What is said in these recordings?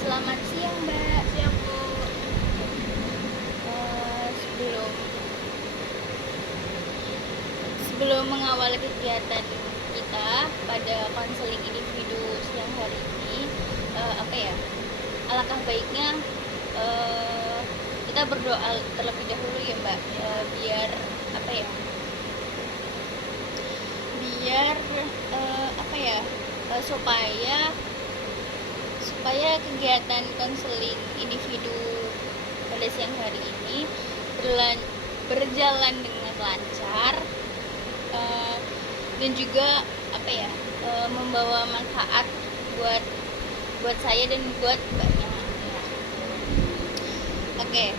Selamat siang, Mbak. Siap, Bu. Sebelum sebelum mengawali kegiatan kita pada konseling individu siang hari ini, alangkah baiknya kita berdoa terlebih dahulu ya, Mbak. Biar apa ya? Biar supaya kegiatan konseling individu pada siang hari ini berjalan dengan lancar, dan juga membawa manfaat buat saya dan buat Mbaknya. Oke.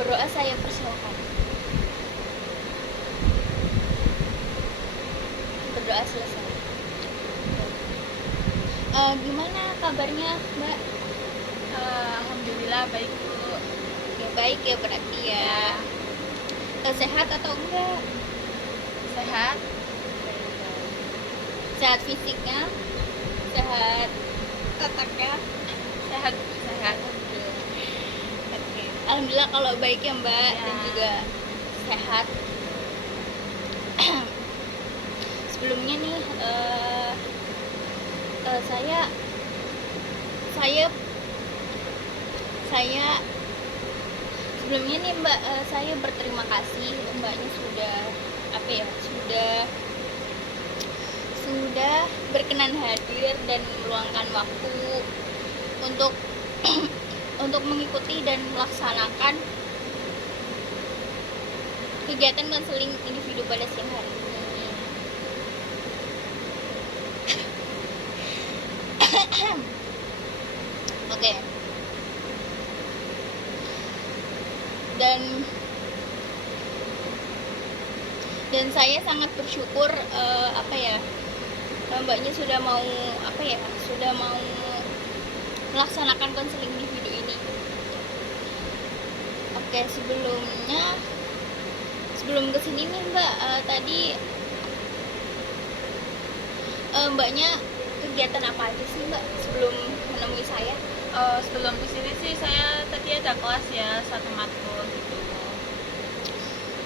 Berdoa saya persilakan. Berdoa selesai. Gimana kabarnya, Mbak? Alhamdulillah baik, Bu. Ya baik ya berarti ya. Sehat atau enggak? Sehat? Sehat fisiknya? Sehat otaknya? Sehat. Oke. Alhamdulillah kalau baik ya, Mbak, Ya. dan juga sehat. Sebelumnya nih saya sebelumnya nih, Mbak, saya berterima kasih Mbaknya sudah berkenan hadir dan meluangkan waktu untuk untuk mengikuti dan melaksanakan kegiatan konseling individu pada siang hari ini. Oke. Dan saya sangat bersyukur Mbaknya sudah mau melaksanakan konseling individu ini. Oke, sebelum kesini nih, Mbak, tadi Mbaknya kegiatan apa aja sih, Mbak, sebelum menemui saya? Sebelum kesini sih saya tadi ada kelas ya, satu matkul gitu.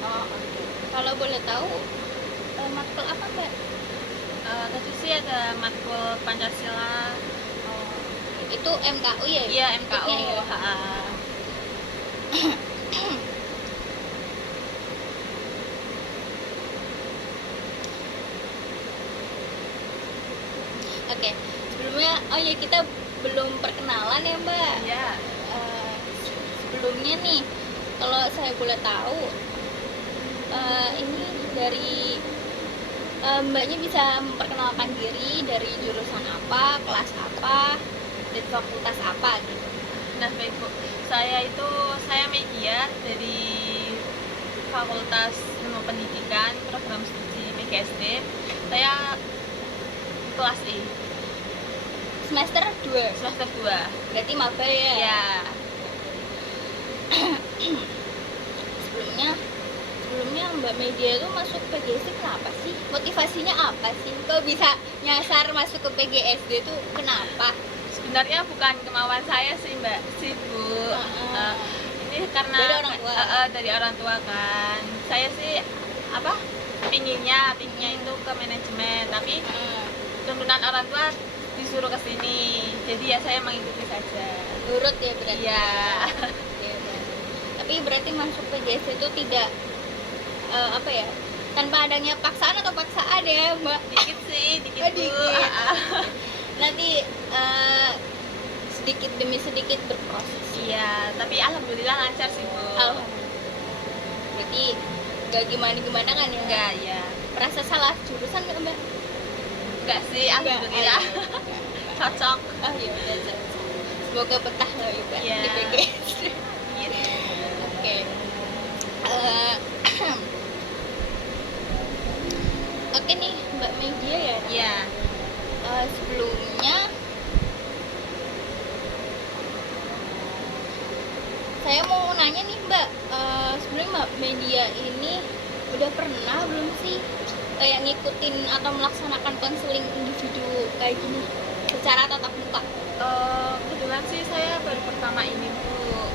Oke. Kalau boleh tahu matkul apa, Mbak? Tadi sih ada matkul Pancasila. Itu MKU ya? Iya, MKU. Ya? Oke, sebelumnya kita belum perkenalan ya, Mbak. Iya. Sebelumnya nih, kalau saya boleh tahu, ini dari Mbaknya bisa memperkenalkan diri dari jurusan apa, kelas apa, dan fakultas apa gitu. Nah, baik, Bu. Saya media dari Fakultas Ilmu Pendidikan, program studi PGSD. Saya kelas E, Semester 2. semester 2. Berarti maba ya? Iya. Sebelumnya Mbak Media itu masuk PGSD kenapa sih? Motivasinya apa sih? Kok bisa nyasar masuk ke PGSD itu kenapa? Sebenarnya bukan kemauan saya sih, Mbak, Bu. Ini karena Dari orang tua. kan. Saya sih pinginnya itu ke manajemen, tapi tuntunan orang tua disuruh ke sini. Jadi ya saya mengikuti saja. Nurut ya berarti. Iya. Tapi berarti masuk PGSD itu tidak tanpa adanya paksaan atau paksaan ya, Mbak? Dikit sih, Bu. Dikit. Nanti sedikit demi sedikit berproses. Iya, tapi alhamdulillah lancar sih, Bu. Berarti gak gimana kan ya? Enggak, ya. Merasa salah jurusan nggak, Mbak? Enggak sih, alhamdulillah. Cocok. Oh iya, udah cocok. Semoga betah loh Ibu Iya. di PGSD. Gitu. Oke. Oke nih, Mbak Media ya. Iya. Sebelumnya saya mau nanya nih, Mbak. Sebenarnya Mbak Media ini udah pernah belum sih kayak ngikutin atau melaksanakan konseling individu kayak gini secara tatap muka? Kebetulan sih saya baru pertama ini tuh.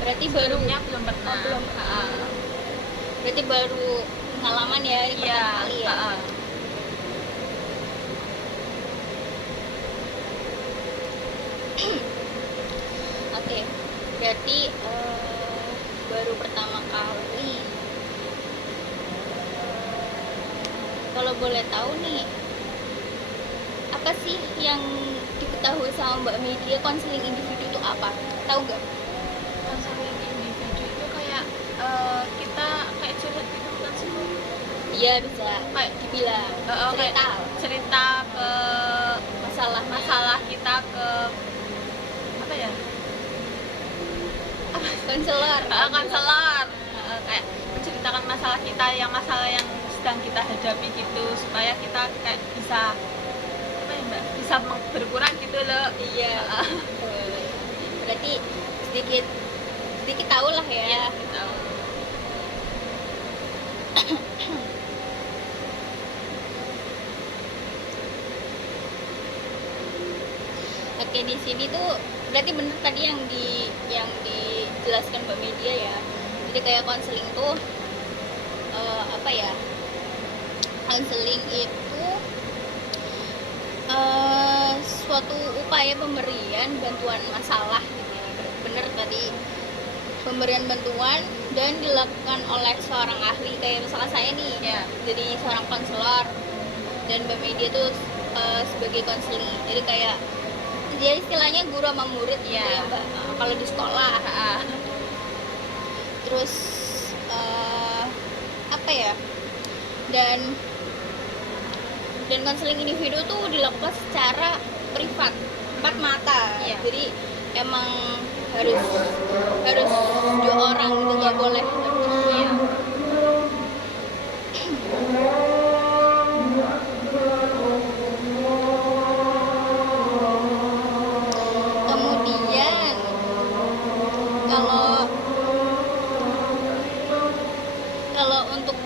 Berarti baru Sebelumnya belum pernah. Oh, belum pernah. Berarti baru pengalaman ya, ini Iya. pertama kali ya. Oke, berarti baru pertama kali. Kalau boleh tahu nih, apa sih yang diketahui sama Mbak Media konseling individu itu apa? Tahu nggak? Konseling individu itu kayak kita kayak curhat gitu bukan sih? Iya, bisa Kayak dibilang kayak cerita cerita ke masalah kita ke apa ya? konselor. Konselor. Kayak menceritakan masalah kita yang sedang kita hadapi gitu supaya kita kayak bisa apa ya Mbak? Bisa berkurang gitu loh. Iya. Berarti sedikit tahu lah ya. Iya, gitu. Oke, di sini tuh berarti bener tadi yang dijelaskan Mbak Media ya. Jadi kayak konseling tuh apa ya? Konseling itu suatu upaya pemberian bantuan masalah gitu ya. Bener tadi, pemberian bantuan dan dilakukan oleh seorang ahli, kayak misalkan saya nih Ya. jadi seorang konselor dan Mbak Media tuh sebagai konseling. Jadi kayak dia istilahnya guru sama murid gitu Ya. ya Mbak. Kalau di sekolah. Terus apa ya? Dan konseling individu tuh dilakukan secara privat, empat mata. Iya. Jadi emang harus dua orang gitu, nggak boleh. Iya. Kemudian kalau untuk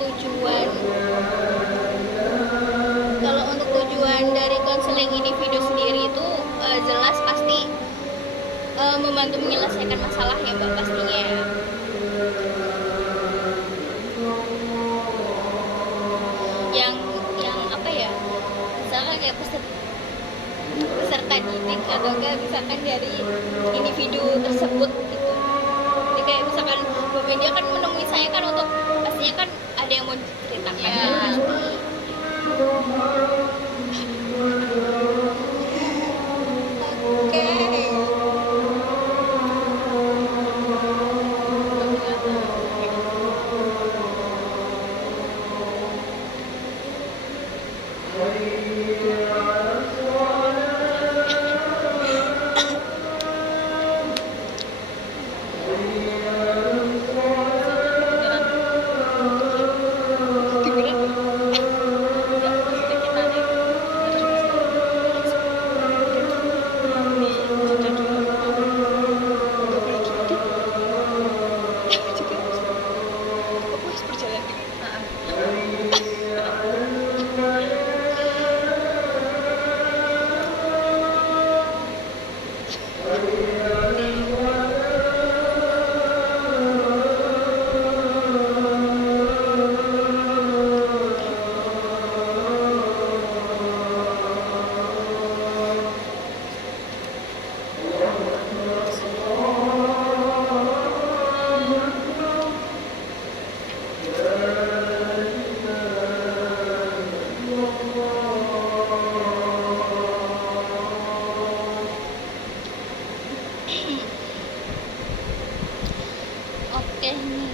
tujuan dari konseling individu sendiri itu jelas pasti membantu menyelesaikan masalah ya Mbak, pastinya ya. Yang apa ya, misalkan kayak peserta didik atau enggak misalkan dari individu tersebut gitu. Jadi kayak misalkan Bu Media kan menemui saya kan untuk pastinya kan ada yang mau diceritakan kan pasti. Oke. Oke nih.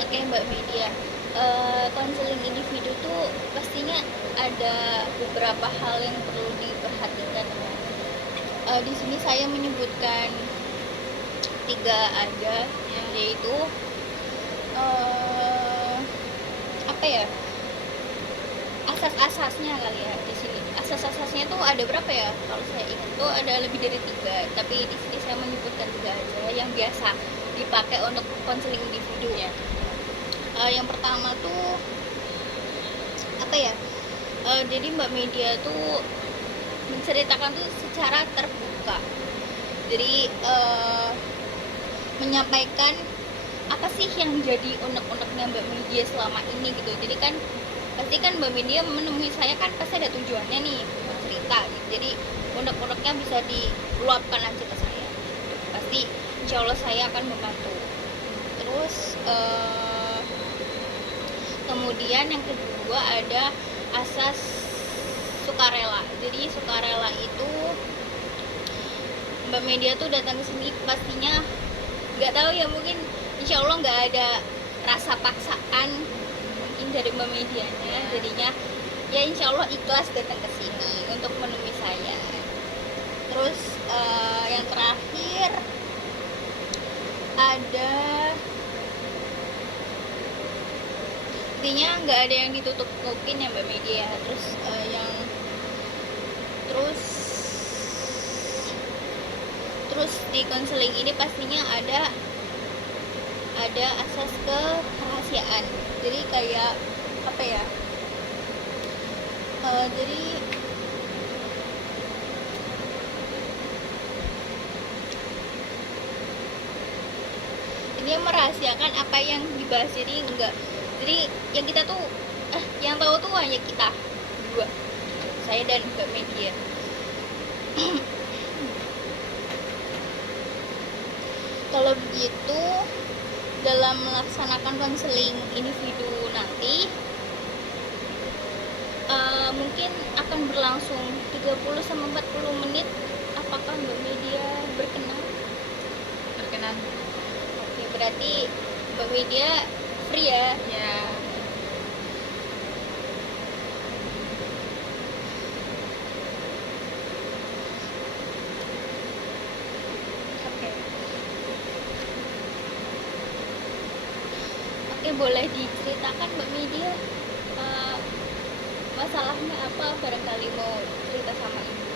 Oke Mbak Media, konseling individu tuh pastinya ada beberapa hal yang perlu diperhatikan. Di sini saya menyebutkan 3 aja, yaitu apa ya, asas-asasnya kali ya. Di sini asas-asasnya tuh ada berapa ya? Kalau saya ingat tuh ada lebih dari 3, tapi di sini saya menyebutkan 3 aja yang biasa dipakai untuk konseling individu ya. Yang pertama tuh apa ya, jadi Mbak Media tuh menceritakan tuh secara terbuka, jadi menyampaikan apa sih yang jadi unek-uneknya Mbak Media selama ini gitu. Jadi kan pasti kan Mbak Media menemui saya kan pasti ada tujuannya nih buat cerita gitu. Jadi unek-uneknya bisa diluapkan aja ke saya, pasti insya Allah saya akan membantu. Terus kemudian yang kedua ada asas sukarela. Jadi sukarela itu Mbak Media tuh datang ke sini pastinya nggak tahu ya, mungkin insya Allah nggak ada rasa paksaan mungkin dari Mbak Medianya, jadinya ya insya Allah ikhlas datang ke sini untuk menemui saya. Terus yang terakhir ada intinya nggak ada yang ditutup-tutupin ya Mbak Media. Terus terus di konseling ini pastinya ada asas kerahasiaan. Jadi kayak apa ya, jadi ini merahasiakan apa yang dibahas. Jadi enggak, jadi yang kita tuh yang tahu tuh hanya kita berdua, saya dan Mbak Media. Kalau begitu dalam melaksanakan konseling individu nanti mungkin akan berlangsung 30 sampai 40 menit. Apakah Mbak Media berkenan? Berkenan. Oke, berarti Mbak Media free ya? Ya. Oke, boleh diceritakan Mbak Media masalahnya apa, barangkali mau cerita sama ibu.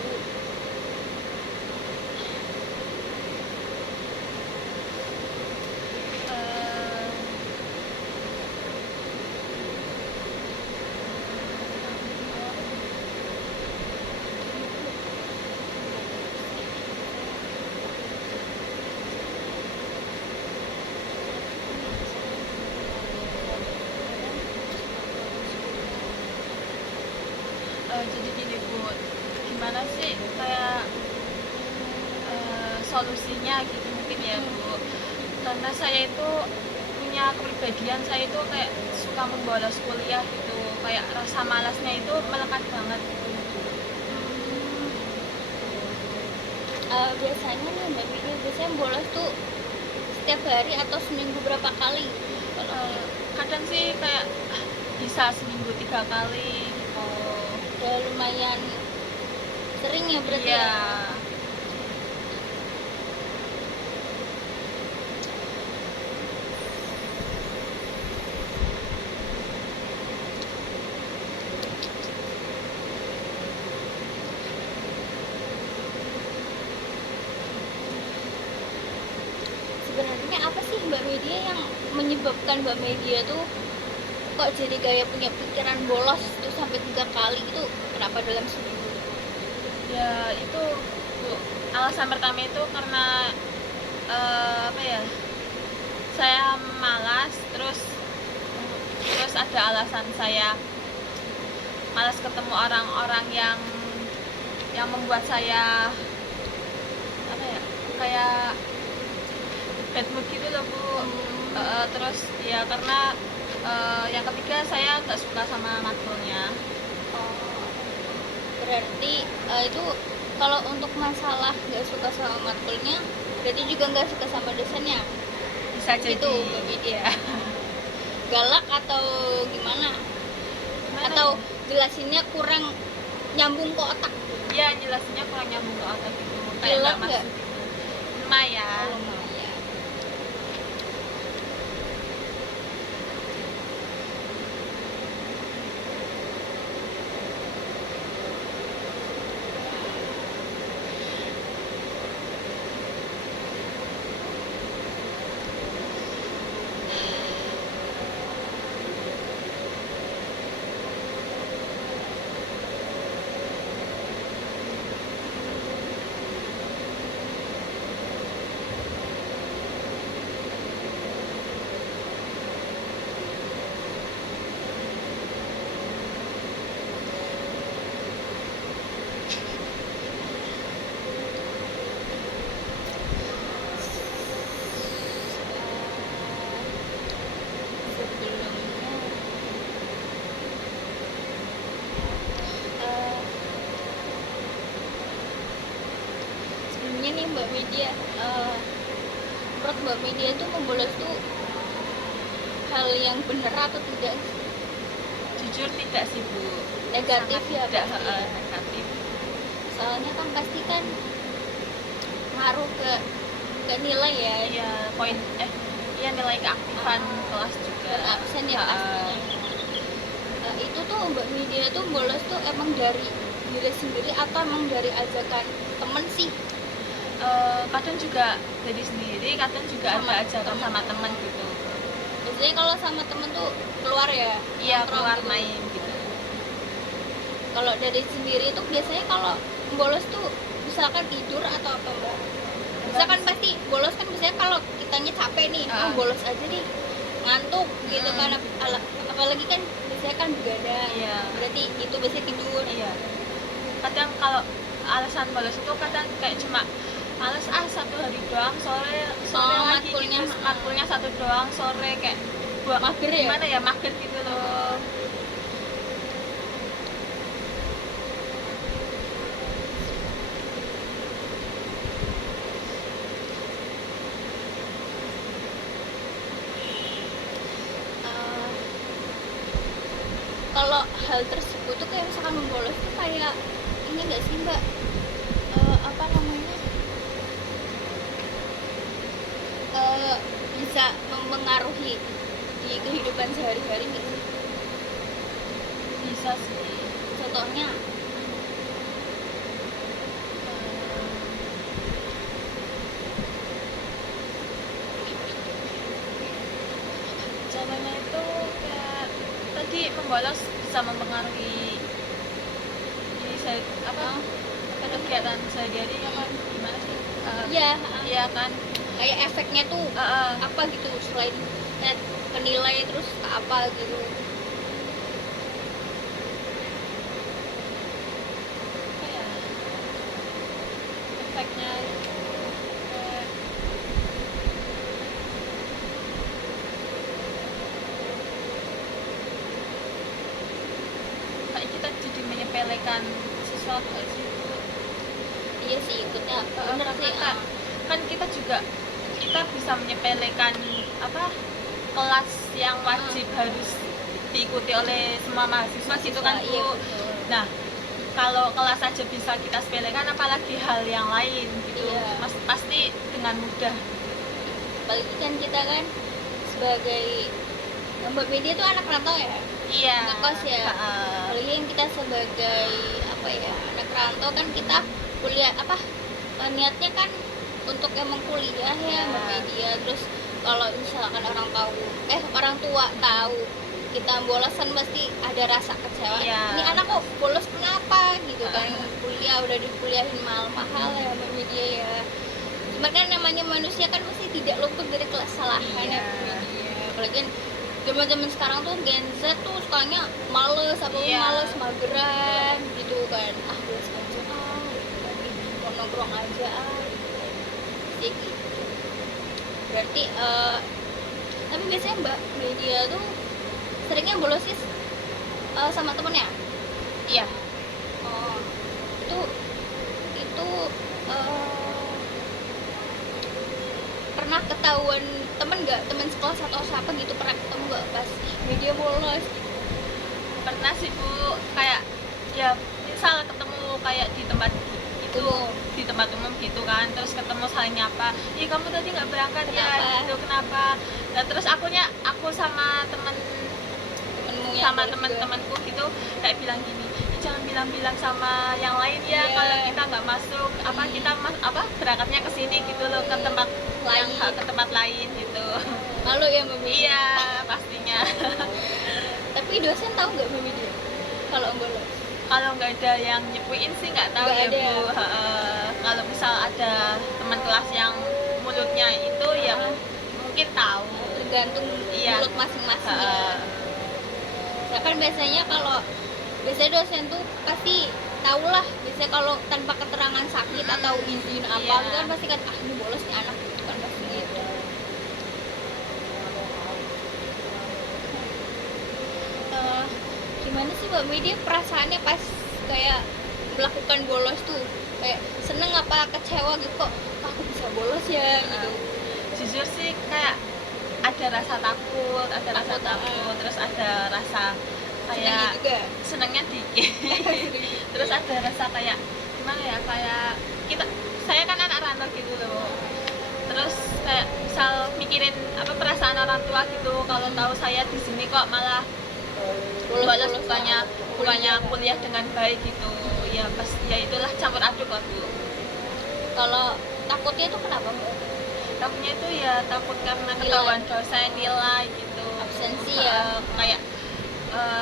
Jadi gini Bu, gimana sih kayak solusinya gitu mungkin ya Bu, karena saya itu punya kepribadian, saya itu kayak suka membolos kuliah gitu, kayak rasa malasnya itu melekat banget gitu. Biasanya nih Mbak Media biasanya bolos tuh setiap hari atau seminggu berapa kali? Kadang sih kayak bisa seminggu 3 kali gitu. Udah lumayan sering ya berarti Iya. ya. Sebenarnya apa sih Mbak Media yang menyebabkan Mbak Media tuh kok jadi kayak punya pikiran bolos tuh sampai 3 kali itu, kenapa dalam seminggu? Ya itu Bu, alasan pertama itu karena apa ya, saya malas, terus ada alasan saya malas ketemu orang-orang yang membuat saya apa ya, kayak bad mood gitu loh Bu. Terus ya karena yang ketiga saya nggak suka sama matkulnya. Oh, berarti itu kalau untuk masalah nggak suka sama matkulnya, berarti juga nggak suka sama dosennya Bisa jadi gitu Mbak Media. Galak atau gimana? Gimana Atau ya? jelasinnya kurang nyambung ke otak? Iya, jelasinnya kurang nyambung ke otak gitu, kayak Gila nggak nggak? masuk gitu. Lumayan. Iya. nih Mbak Media, menurut Mbak Media itu membolos tuh hal yang benar atau tidak? Jujur tidak sih Bu. Negatif Sangat ya tidak, pasti. negatif. Soalnya kan pasti kan ngaruh ke nilai ya, Iya, poin iya nilai keaktifan kelas juga. dan absen ya Ha-ha. pastinya. Itu tuh Mbak Media tuh bolos tuh emang dari diri sendiri atau emang dari ajakan temen sih? Kadang juga dari sendiri, kadang juga Sama ada ajakan temen. sama teman gitu. Biasanya kalau sama temen tuh keluar ya, Iya, nongkrong keluar gitu. main gitu. Kalau dari sendiri tuh biasanya kalau bolos tuh misalkan tidur atau apa Mbak? Misalkan pasti bolos kan biasanya kalau kitanya capek nih, bolos aja nih, ngantuk gitu kan, apalagi kan biasanya kan begadang. Iya. Berarti itu biasanya tidur. Iya. Kadang kalau alasan bolos itu kadang kayak cuma males satu hari doang, sore lagi matkulnya, gitu, matkulnya satu doang sore kayak buat mager ya? gimana ya, mager gitu loh. Eh, kalau hal tersebut tuh kayak misalkan membolos tuh kayak ini nggak sih Mbak? Apa namanya? Bisa mempengaruhi di kehidupan sehari-hari nggak sih? Bisa sih. Contohnya Caranya itu kayak tadi membolos bisa mempengaruhi diri saya apa kegiatan sehari-hari apa gimana sih? ya Iya kan. kayak efeknya tuh apa gitu selain ke nilai terus ke apa gitu. Apa ya? Efeknya kayak kayak kita jadi menyepelekan sesuatu nggak sih? Iya sih ikutnya bener sih. Kan kita juga kita bisa menyepelekan apa kelas yang wajib harus diikuti oleh semua mahasiswa gitu kan Bu. Iya, betul. Nah, kalau kelas aja bisa kita sepelekan apalagi hal yang lain gitu. Iya. Pasti dengan mudah. Apalagi kan kita kan sebagai Mbak Media tuh anak rantau ya, Iya. ngekos ya. Apalagi yang kita sebagai apa ya anak rantau kan kita kuliah apa niatnya kan untuk emang kuliah ya Mbak Media. Terus kalau misalkan orang tua tahu kita bolosan pasti ada rasa kecewa. Iya. Ini anak kok bolos kenapa gitu kan? Kuliah udah dikuliahin mahal-mahal ya Mbak Media ya. Cuma kan namanya manusia kan pasti tidak luput dari kesalahan ya Mbak Media. Apalagi kan zaman-zaman sekarang tuh Gen Z tuh sukanya males males mageran gitu kan, bolos aja mau nongkrong aja kayak gitu. Berarti tapi biasanya Mbak Media tuh seringnya bolos sih sama temennya. Iya. Oh, itu pernah ketahuan temen nggak, temen sekelas atau siapa gitu, pernah ketemu nggak pas Media bolos gitu? Pernah sih Bu, kayak ya misal ketemu kayak di tempat itu di tempat umum gitu kan, terus ketemu saling nyapa, ih kamu tadi nggak berangkat ya gitu, kenapa? Nah terus aku sama teman-temanku gitu kayak bilang gini, jangan bilang-bilang sama yang lain ya kalau kita nggak masuk kita berangkatnya ke sini gitu loh, ke tempat lain, ke tempat lain gitu. Malu ya Mbak Media? Iya pastinya. Tapi dosen tahu nggak Mbak Media kalau bolos? Kalau nggak ada yang nyepuin sih nggak tahu ya Bu. Kalau misal ada teman kelas yang mulutnya itu ya mungkin tahu. Tergantung mulut masing-masing ya. Ya kan biasanya dosen tuh pasti tahu lah. Biasanya kalau tanpa keterangan sakit atau izin apa itu kan pasti kan ini bolos nih anak gitu kan pasti gitu. Gimana sih Mbak Media perasaannya pas kayak melakukan bolos tuh, kayak seneng apa kecewa gitu, kok nggak bolos ya gitu. Jujur sih kayak ada rasa takut, terus ada rasa Senangnya kayak juga. senangnya dikit. Terus ada rasa kayak gimana ya, kayak saya kan anak rantau gitu loh. Terus kayak misal mikirin apa perasaan orang tua gitu, kalau tahu saya di sini kok malah bolos, bukannya kuliah dengan baik gitu. Ya pas ya itulah campur aduk aku. Kalau takutnya itu kenapa Mbak? Takutnya itu ya takut karena ketahuan dosen, nilai gitu, Absensi ya. kayak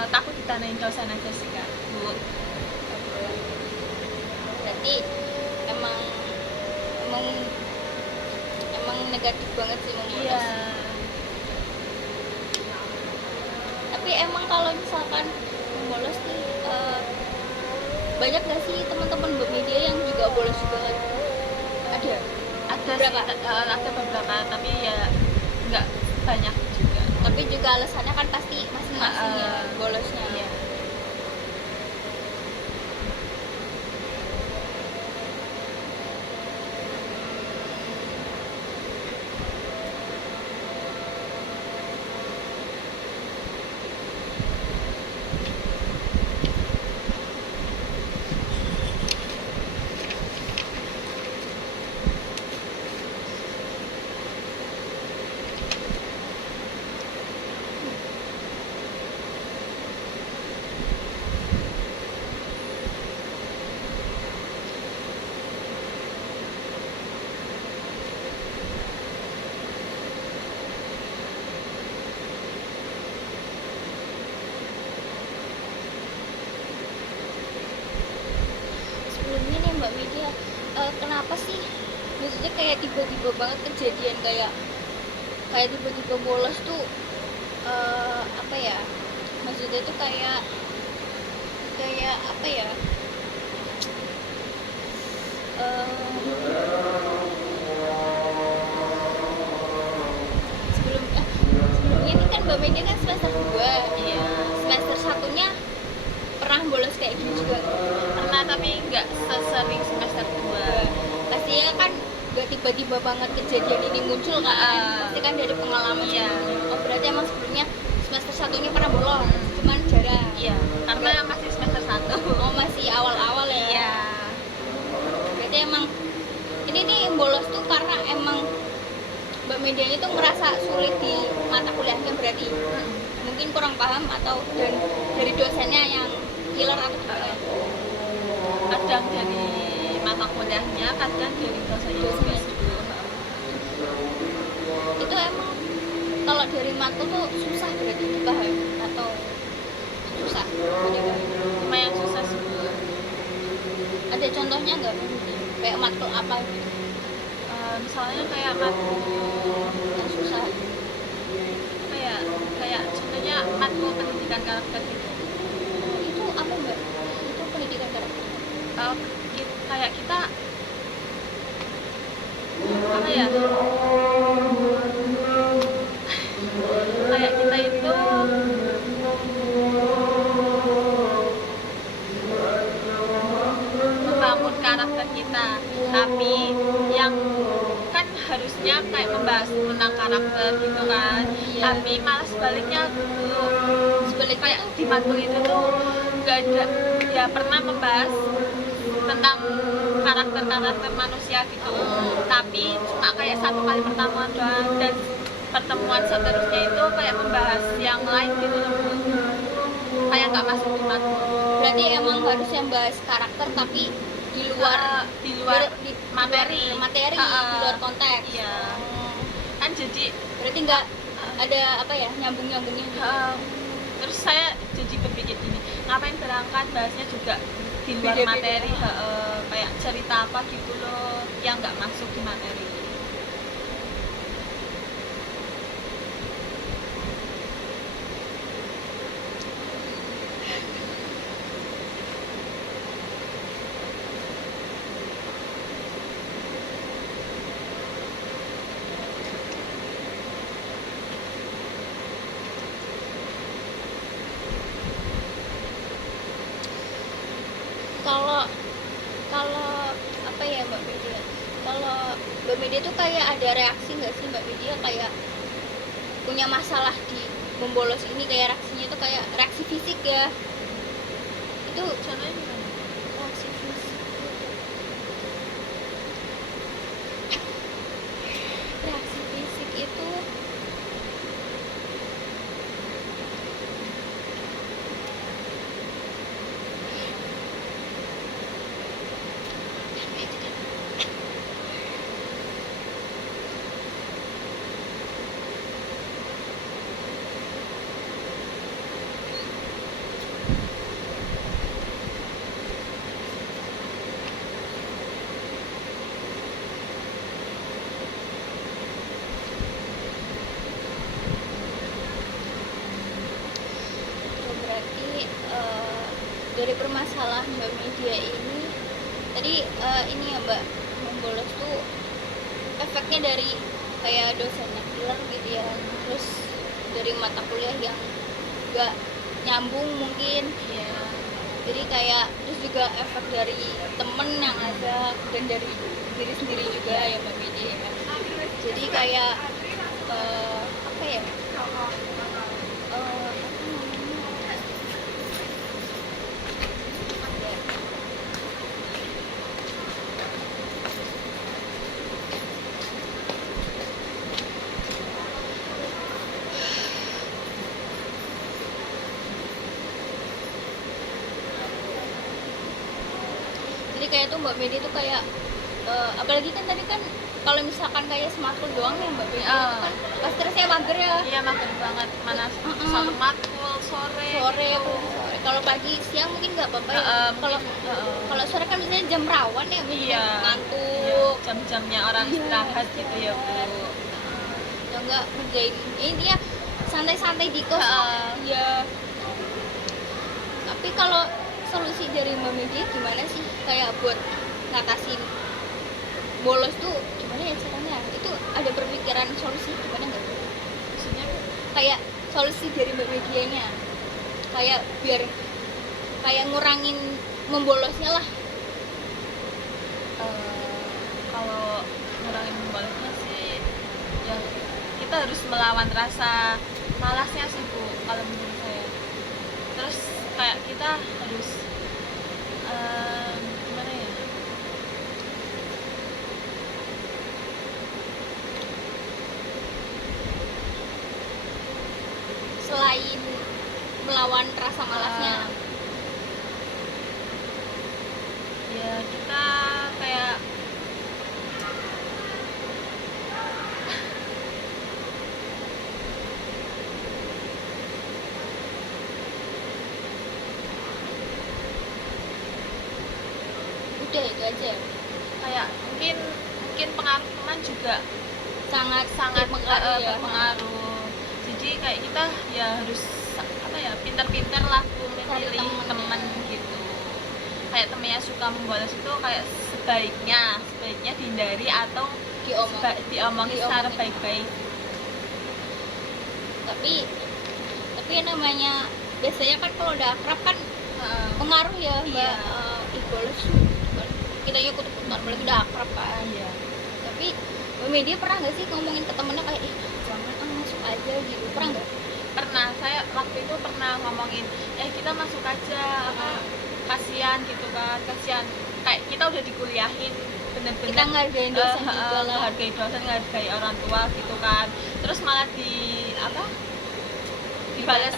takut ditanyain dosen aja sih Kak, Bu. Berarti emang negatif banget sih mau bolos. Iya. Tapi emang kalau misalkan mau bolos nih banyak gak sih teman-teman Mbak Media yang juga bolos juga kan? Ada Beberapa. Ada beberapa, tapi ya nggak banyak juga. Tapi juga alasannya kan pasti masing-masing ya bolosnya. Iya. Sebelumnya nih Mbak Media, kenapa sih maksudnya kayak tiba-tiba banget kejadian kayak tiba-tiba bolos tuh apa ya, maksudnya tuh kayak apa ya, sebelumnya ini kan Mbak Media kan semester 2. Iya. Semester satunya pernah bolos kayak gini juga? Pernah, tapi nggak sesering semester 2. Pastinya kan nggak tiba-tiba banget kejadian ini muncul kan, pasti kan dari pengalaman. Iya. Oh berarti emang sebelumnya semester satunya pernah bolos, cuman jarang. Iya, karena masih semester 1. Oh masih awal-awal ya. Iya. Berarti emang ini nih bolos tuh karena emang Mbak Medianya tuh ngerasa sulit di mata kuliahnya, berarti mungkin kurang paham atau dari dosennya yang killer atau gimana? Kadang dari mata kuliahnya, kadang dari dosennya juga. Itu emang kalau dari matkul tuh susah berarti dipahami atau susah? Lumayan susah sih. Ada contohnya nggak? Kayak matkul apa gitu Misalnya kayak matkul yang susah? kayak contohnya matkul pendidikan karakter gitu. Itu apa Mbak? Itu pendidikan karakter. Kayak kita apa ya? Kayak kita itu membangun karakter kita, tapi yang kan harusnya kayak membahas tentang karakter gitu kan. Iya. Tapi malah sebaliknya dulu, Sebaliknya kayak di matkul itu tuh nggak ada ya pernah membahas tentang karakter manusia gitu, tapi cuma kayak satu kali pertemuan doang, dan pertemuan seterusnya itu kayak membahas yang lain gitu loh, kayak nggak masuk di matkul. Berarti emang harus yang bahas karakter tapi di luar materi, di luar konteks. Iya. Kan jadi Berarti nggak ada apa ya, nyambungnya gitu. Terus saya jadi berpikir gini, ngapain berangkat bahasnya juga di luar Beda-beda. materi, kayak cerita apa gitu loh yang nggak masuk di materi. Kalau apa ya Mbak Media, kalau Mbak Media tuh kayak ada reaksi nggak sih Mbak Media kayak punya masalah di membolos ini, kayak reaksinya tuh kayak reaksi fisik ya? Itu contohnya gimana? reaksi fisik. Reaksi fisik itu berarti dari permasalahan Mbak Media ini tadi ini ya Mbak, membolos tuh efeknya dari kayak dosennya killer gitu ya, terus dari mata kuliah yang gak nyambung mungkin, Iya. jadi kayak terus juga efek dari temen yang ada dan dari diri sendiri juga ya Mbak Media ya. Jadi kayak apa ya, jadi kayak tuh Mbak Medi tuh kayak apalagi kan tadi kan kalau misalkan kayak smartphone doang ya Mbak Medi itu kan pas stresnya mager ya, Iya, mager banget, mana satu matkul sore sore gitu. sore. Kalau pagi siang mungkin nggak apa-apa ya. Kalau Mungkin, kalau sore kan biasanya jam rawan ya, iya, iya, iya, ngantuk, jam-jamnya orang Iya, istirahat gitu ya Bu. ya nggak ngerjain ini ya, santai-santai di kos. Heeh. Iya. Tapi kalau solusi dari Mbak Medi gimana sih kayak buat ngatasin bolos tuh gimana ya caranya? Itu ada berpikiran solusi gimana nggak? Maksudnya Kayak solusi dari Mbak Medianya kayak biar kayak ngurangin membolosnya lah. kalau ngurangin membolosnya sih ya kita harus melawan rasa malasnya sih Bu, kalau menurut saya. Terus kayak kita harus gimana ya, Selain melawan rasa malasnya, ya kita kayak udah itu aja. kayak mungkin pengaruh teman juga Sangat sangat berpengaruh ya. berpengaruh. Jadi kayak kita ya harus apa ya, pintar-pintar lah Bu Cari memilih temen. teman gitu. Kayak temennya suka membolos itu kayak sebaiknya dihindari atau diomongin secara Diomongin. baik-baik. Tapi yang namanya biasanya kan kalau udah akrab kan pengaruh ya Mbak. Iya. Ih bolos kita yuk ikut-ikutan apalagi udah akrab kan. Iya. Tapi Mbak Media pernah nggak sih ngomongin ke temennya kayak jangan masuk aja gitu, pernah nggak? Pernah, saya waktu itu pernah ngomongin kita masuk aja, apa kasihan gitu kan, kasihan kayak kita udah dikuliahin bener-bener Kita ngargain dosen juga lah. ngehargai dosen, ngehargai orang tua gitu kan, terus malah dibantah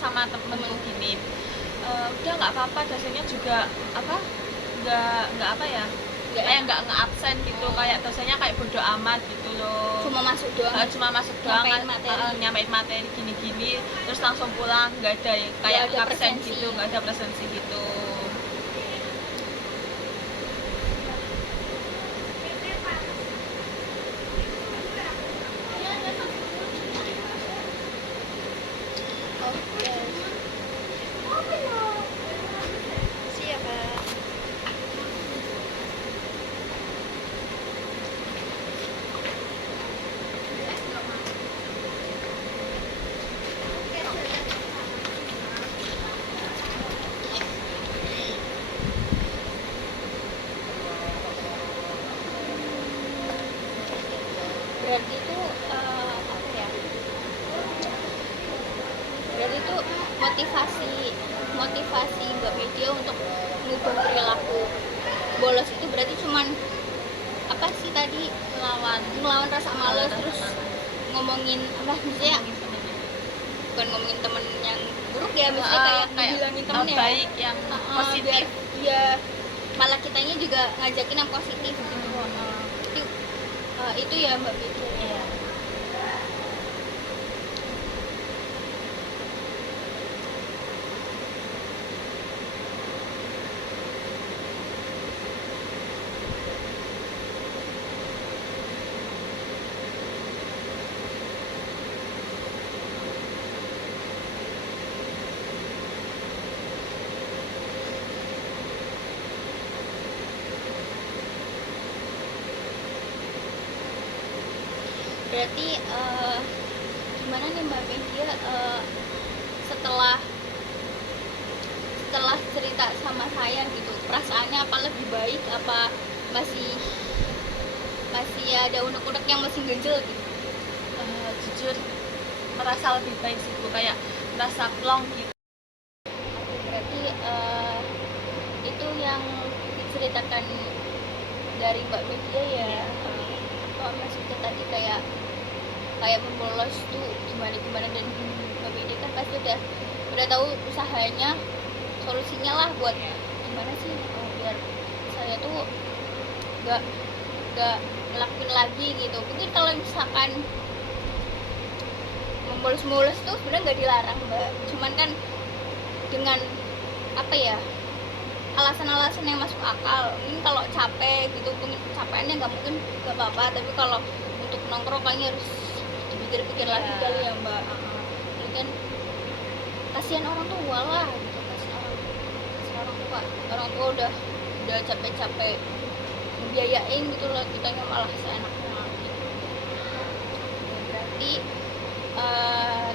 sama temen gini, udah nggak apa-apa, dosennya juga apa nggak apa ya, kayak nggak nge-absen gitu, kayak dosennya kayak bodo amat gitu loh, Cuma masuk doang. kan, Nyampein materi. nyampein materi gini-gini terus langsung pulang, nggak ada yang kayak Nggak ada absen presensi. gitu, nggak ada presensi gitu. Oke. Siapa? itu motivasi motivasi Mbak Media untuk mengubah perilaku bolos itu berarti cuman apa sih tadi, ngelawan rasa malas, terus ngomongin apa maksudnya, bukan ngomongin temen yang buruk ya, maksudnya kayak bilangin temennya baik yang positif, ya malah kitanya juga ngajakin yang positif gitu. Itu ya Mbak Media. Iya. Berarti gimana nih Mbak Media, setelah cerita sama saya gitu, perasaannya apa lebih baik, apa masih ada unek-unek yang masih ganjel gitu? Jujur merasa lebih baik sih Bu, kayak merasa plong gitu. Berarti itu yang diceritakan dari Mbak Media ya. Kalau maksudnya tadi kayak membolos tuh gimana dan Mbak Media kan pasti udah tahu usahanya, solusinya lah buat gimana sih biar saya tuh gak ngelakuin lagi gitu. Mungkin kalau misalkan membolos tuh sebenarnya nggak dilarang Mbak, cuman kan dengan apa ya, alasan-alasan yang masuk akal. Mungkin kalau capek gitu, mungkin capekannya nggak apa-apa, tapi kalau untuk nongkrong kayaknya harus dipikir-pikir lagi kali ya Mbak. Jadi kan kasihan orang tua lah gitu, kasihan orang tua udah capek-capek ngebiayain gitu lah, kitanya malah seenaknya gitu. Berarti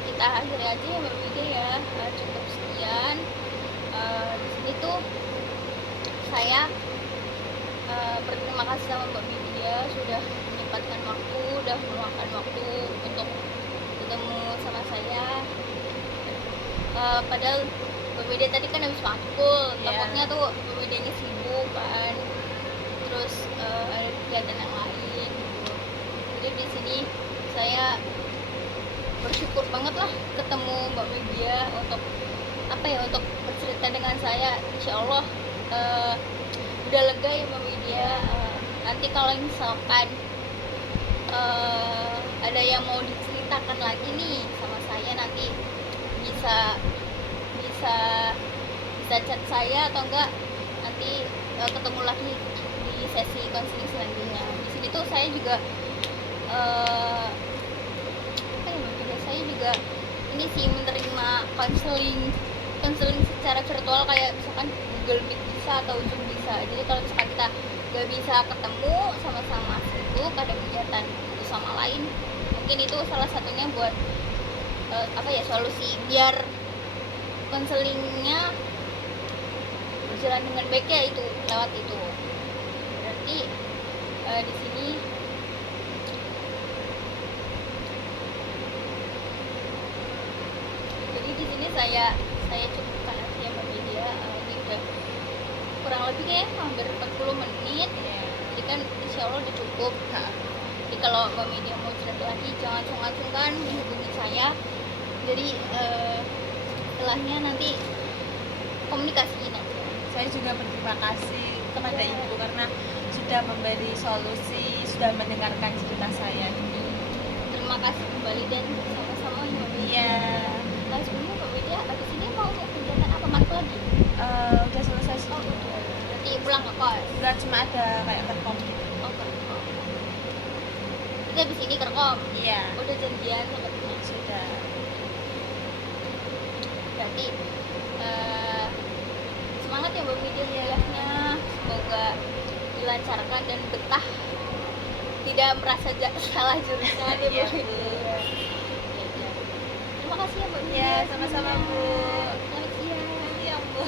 kita akhiri aja ya Mbak Media ya. Cukup sekian. Di sini tuh saya berterima kasih sama Mbak Media sudah menyempatkan waktu, udah meluangkan waktu untuk ketemu sama saya. Padahal Mbak Media tadi kan habis matkul, takutnya tuh Mbak Media ini sibuk kan, terus ada kegiatan yang lain gitu. Jadi di sini saya bersyukur banget lah ketemu Mbak Media untuk apa ya, untuk bercerita dengan saya. Insya Allah udah lega ya Mbak Media. Nanti kalau misalkan ada yang mau diceritakan lagi nih sama saya, nanti bisa chat saya atau enggak nanti ketemu lagi di sesi konseling selanjutnya. Di sini tuh saya juga saya juga ini sih menerima konseling secara virtual, kayak misalkan Google Meet bisa atau Zoom bisa. Jadi kalau misalkan kita gak bisa ketemu, sama-sama sibuk ada kegiatan bersama lain, mungkin itu salah satunya buat apa ya, solusi biar konselingnya berjalan dengan baik ya, itu lewat itu. Berarti di sini saya cukupkan aja ya Mbak Media. Ini udah kurang lebih kayak hampir 40 menit ya. Jadi kan insya Allah udah cukup. Jadi kalau Mbak Media mau cerita lagi, jangan sungkan-sungkan menghubungi saya. Jadi setelahnya nanti komunikasiin aja. Saya juga berterima kasih kepada Ibu karena sudah memberi solusi, sudah mendengarkan cerita saya. Terima kasih kembali dan sama-sama ya Mbak Media. Iya. Nah, sebelumnya Mbak Media abis ini mau kegiatan apa matkul lagi? Udah selesai sih. Berarti pulang ke kos? Enggak, cuma ada kayak kerkom gitu. Oh, kerkom. Kita abis ini kerkom? Iya. Udah janjian sama teman? Sudah. Berarti semangat ya Mbak Media kuliahnya. Semoga dilancarkan dan betah, tidak merasa salah jurusan ya Mbak Media. Terima kasih ya Mbak Media. Ya, sama-sama Bu. Selamat siang. Iya Bu.